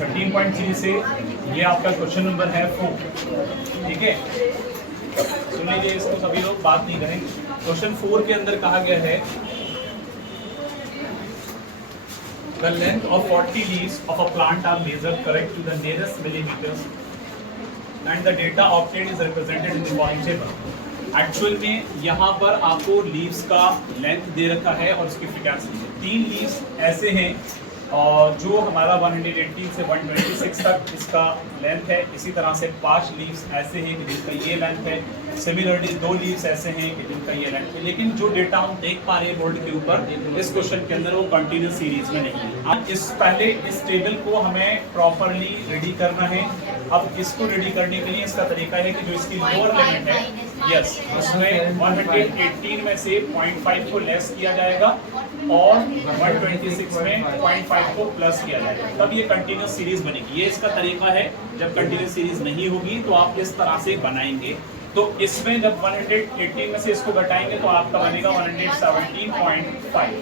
13.3 से ये आपका क्वेश्चन नंबर है 4, ठीक है। सुन लीजिए इसको, सभी लोग बात नहीं करेंगे। क्वेश्चन 4 के अंदर कहा गया है the length of 40 leaves of a plant are measured correct to the nearest millimeters and the data obtained is represented in the following table। Actual में यहाँ पर आपको लीव्स का लेंथ दे रखा है और उसकी फ्रीक्वेंसी है। 3 लीव्स ऐसे हैं और जो हमारा 118 से 126 तक इसका लेंथ है। इसी तरह से 5 लीव्स ऐसे हैं कि जिनका ये लेंथ है। सिमिलरली 2 लीव्स ऐसे हैं कि जिनका ये लेंथ है। लेकिन जो डेटा हम देख पा रहे हैं बोर्ड के ऊपर इस क्वेश्चन के अंदर वो कंटिन्यूस सीरीज में नहीं है। अब पहले इस टेबल को हमें प्रॉपरली रेडी करना है। अब इसको रेडी करने के लिए इसका तरीका है कि जो इसकी लोअर लिमिट है, यस, उसमें 118 में से 0.5 को लेस किया जाएगा और 126 में 0.5 को प्लस किया जाएगा, तब ये कंटिन्यूस सीरीज बनेगी। ये इसका तरीका है। जब कंटिन्यूस सीरीज नहीं होगी तो आप इस तरह से बनाएंगे। तो इसमें जब 118 में से इसको घटाएंगे तो आपका बनेगा 117.5।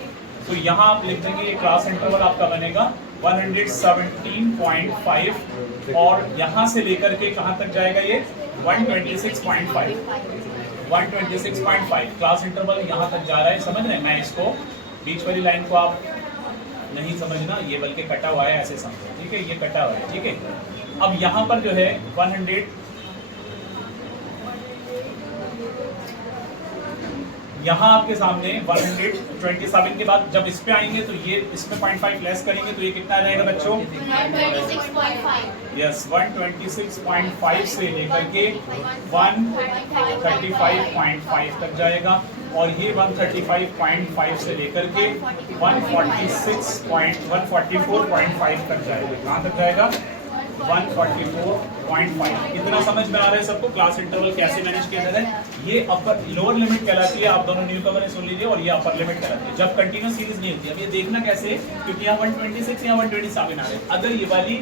तो यहाँ आप लिख देंगे ये क्लास इंटरवल आपका बनेगा 117.5 और यहाँ से लेकर के कहाँ तक जाएगा ये 126.5। 126.5 क्लास इंटरवल यहाँ तक जा रहा है। समझ रहे हैं? मैं इसको बीच वाली लाइन को आप नहीं समझना, ये बल्कि कटा हुआ है, ऐसे समझो, ठीक है। ये कटा हुआ है, ठीक है। अब यहाँ पर जो है 100 यहाँ आपके सामने 127 के बाद जब इस पे आएंगे तो ये इसमें 0.5 लेस करेंगे तो ये कितना आ जाएगा बच्चों? 126.5। यस, 126.5 से लेकर के 135.5 तक जाएगा और ये 135.5 से लेकर के 144.5 तक जाएगा। कहाँ तक जाएगा? 144.5। इतना समझ में आ रहा है सबको क्लास इंटरवल कैसे मैनेज किया जाता है? ये अपर लोअर लिमिट कहलाती है, आप दोनों न्यू कमर सुन लीजिए, और ये अपर लिमिट कहलाती है जब कंटिन्यूस सीरीज नहीं होती। अब ये देखना कैसे, क्योंकि यहाँ 126 या 127 आ रहे। अगर ये वाली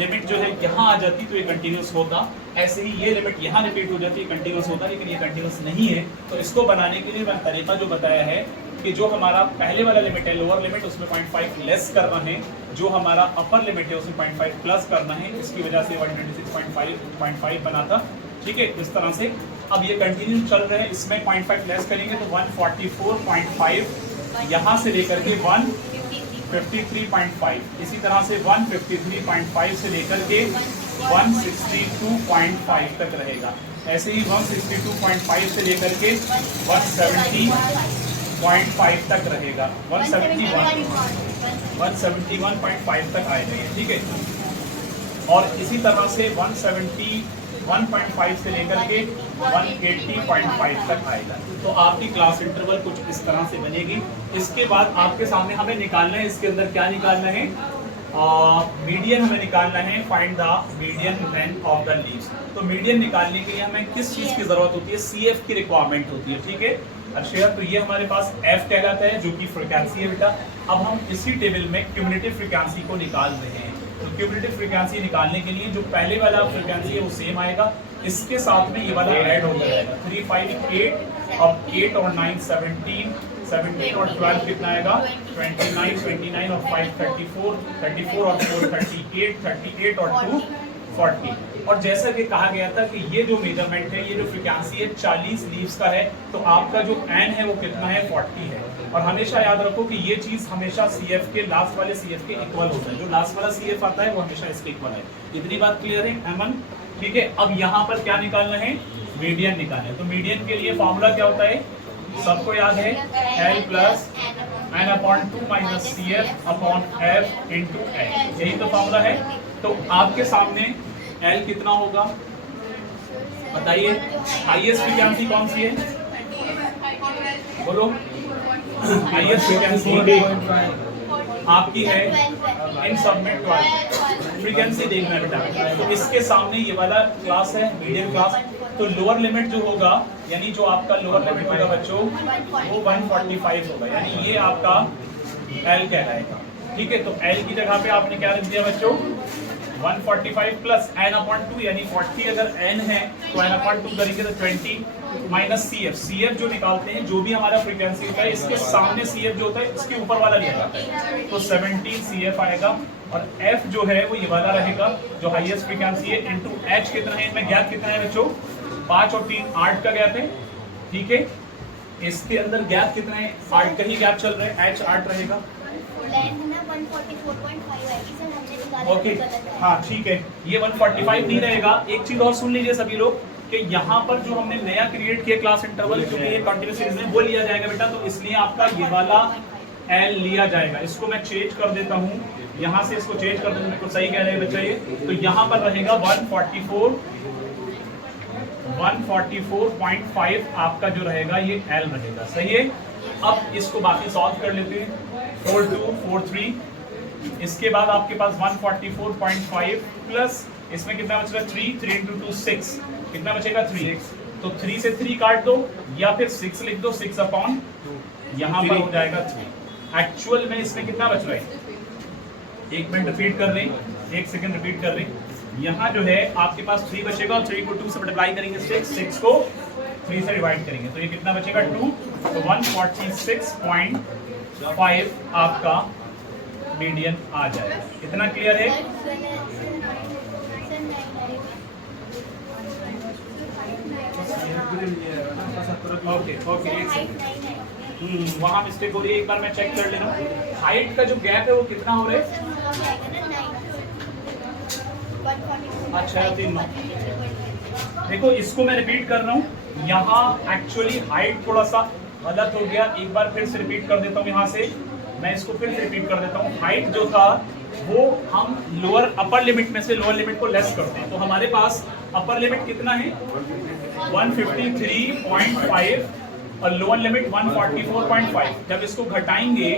लिमिट जो है यहाँ आ जाती तो ये कंटिन्यूस होता। ऐसे ही ये लिमिट यहाँ रिपीट हो जाती है, कंटिन्यूस होता, लेकिन ये कंटिन्यूस नहीं है। तो इसको बनाने के लिए मैंने तरीका जो बताया है कि जो हमारा पहले वाला लिमिट है लोअर लिमिट, उसमें 0.5 लेस करना है, जो हमारा अपर लिमिट है उसमें 0.5 प्लस करना है। इसकी वजह से 126.5 बना था, ठीक है, इस तरह से। अब ये कंटिन्यू चल रहे हैं, इसमें 0.5 लेस करेंगे तो 144.5 यहाँ से लेकर के 153.5, इसी तरह से 153.5 से लेकर के 162.5 तक रहेगा। ऐसे ही 162.5 से लेकर के 170.5 तक रहेगा। 171.5 तक आएगा ये, ठीक है। और इसी तरह से 171.5 से लेकर के 180.5 तक आएगा। तो आपकी क्लास इंटरवल कुछ इस तरह से बनेगी। इसके बाद आपके सामने हमें निकालना है, इसके अंदर क्या निकालना है? मीडियन हमें निकालना है। Find the median length of the leaves. तो मीडियन निकालने के लिए हमें किस चीज की जरूरत होती है? CF की रिक्वायरमेंट होती है, ठीक है। अच्छा, तो ये हमारे पास F कहलाता है जो कि फ्रीक्वेंसी है बेटा। अब हम इसी टेबल में क्यूमुलेटिव फ्रीक्वेंसी को निकाल रहे हैं। तो क्यूमुलेटिव फ्रीक्वेंसी निकालने के लिए जो पहले वाला फ्रीक्वेंसी है वो सेम आएगा, इसके साथ में ये वाला ऐड हो जाएगा। 3 5 8, अब 8 और 9 17, 17 और 12 कितना आएगा? 29, 29 और 5 34, 34 और 4 38, 38 और 2 40। और जैसा कि कहा गया था कि ये जो मेजरमेंट है, ये जो फ्रीक्वेंसी है 40 लीव्स का है, तो आपका जो n है वो कितना है? 40 है। और हमेशा याद रखो कि ये चीज हमेशा CF के लास्ट वाले CF के इक्वल होता है। जो लास्ट वाला CF आता है वो हमेशा इसके इक्वल है। इतनी बात क्लियर है अमन? ठीक है। अब यहाँ पर क्या निकालना है? मीडियन निकालना है। तो मीडियन के लिए फॉर्मूला क्या होता है? सबको याद है, L plus n/2 minus CF upon F into L। यही तो फॉर्मूला है। तो आपके सामने L कितना होगा बताइए? हाईएस्ट फ्रीक्वेंसी कौन सी है? बोलो। हाईएस्ट फ्रीक्वेंसी आपकी है इन सब में 12 फ्रीक्वेंसी देखना है बेटा। तो इसके सामने ये वाला क्लास है मीडियम क्लास। तो लोअर लिमिट जो होगा, यानी जो आपका लोअर लिमिट होगा बच्चों वो 145 होगा, यानी ये आपका L कहलाएगा, ठीक है। तो L की जगह पे आपने क्या रख दिया बच्चों? 145 प्लस n/2, यानी 40 अगर n है तो n/2 करेंगे तो 20 माइनस CF जो निकालते हैं, जो भी हमारा फ्रीक्वेंसी होता है इसके सामने CF जो होता है इसके ऊपर वाला लिया जाता है, तो 17 CF आएगा और F जो है वो ये वाला रहेगा जो हाईएस्ट फ्रीक्वेंसी है, इनटू H कितना है, इनमें गैप कितना है बच्चों, 5 और 3 8 का गैप है, ठीक है। इसके अंदर गैप कितना है, 8 का ही गैप चल रहा है, H 8 रहेगा, ओके हाँ ठीक है। ये 145 नहीं रहेगा। एक चीज और सुन लीजिए सभी लोग कि यहाँ पर जो हमने नया क्रिएट किया क्लास इंटरवल, क्योंकि ये कंटिन्यूस सीरीज में, वो लिया जाएगा बेटा, तो इसलिए आपका ये वाला L लिया जाएगा। इसको मैं चेंज कर देता हूँ, यहाँ से इसको चेंज कर देता हूँ, कुछ सही कह रहे हैं बच्चा ये, तो यहाँ पर रहेगा 144.5 आपका जो रहेगा ये L रहेगा, सही है। अब इसको बाकी सॉल्व कर लेते हैं, 4243, इसके बाद आपके पास 144.5 प्लस इसमें कितना बचेगा 3 into 2 6, कितना बचेगा 3, तो 3 से 3 काट दो या फिर 6 लिख दो, 6 अपॉन यहाँ पर हो जाएगा 3। एक्चुअल में इसमें कितना बच रहा है, एक मिनट रिपीट कर रहे, एक सेकंड रिपीट कर रहे, यहाँ जो है आपके पास 3 बचेगा और 3 को 2 से मल्टीप्लाई करेंगे 6 को 3 से डिवाइड करेंगे तो ये कितना बचेगा 2, तो 146.5 आपका मीडियन आ जाएगा। कितना क्लियर है? ओके वहाँ मिस्टेक हो रही है, एक बार मैं चेक कर ले रहा हूँ। हाइट का जो गैप है वो कितना हो रहा है? अच्छा 3। देखो इसको मैं रिपीट कर रहा हूँ, यहाँ एक्चुअली हाइट थोड़ा सा गलत हो गया, एक बार फिर से रिपीट कर देता हूँ, यहाँ से मैं इसको फिर से रिपीट कर देता हूँ। हाइट जो था वो हम लोअर अपर लिमिट में से लोअर लिमिट को लेस करते हैं, तो हमारे पास अपर लिमिट कितना है 153.5 और लोअर लिमिट 144.5। जब इसको घटाएंगे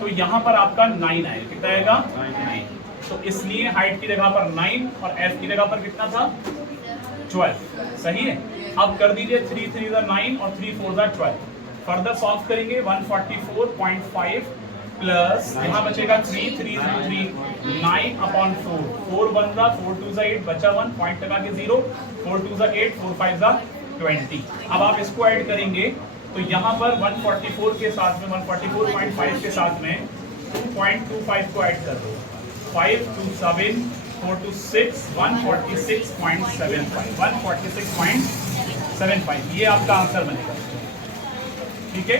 तो यहाँ पर आपका 9 आएगा, कितना आएगा 9, तो इसलिए हाइट की जगह पर 9 और F की जगह पर कितना था 12, सही है। अब कर दीजिए 3 3 9 और 3 4 12, फर्दर सॉल्व करेंगे 144.5 प्लस यहाँ बचेगा 3 3 3 9 अपॉन 4, 4 1 4 2 8 बचा 1 पॉइंट लगा के 0, 4 2 8 4 5 20। अब आप इसको ऐड करेंगे तो यहाँ पर 144 के साथ में 144.5 के साथ में 2.25 को ऐड कर दो, 5 2 7 4 2 6 146.75 ये आपका आंसर बनेगा, ठीक है।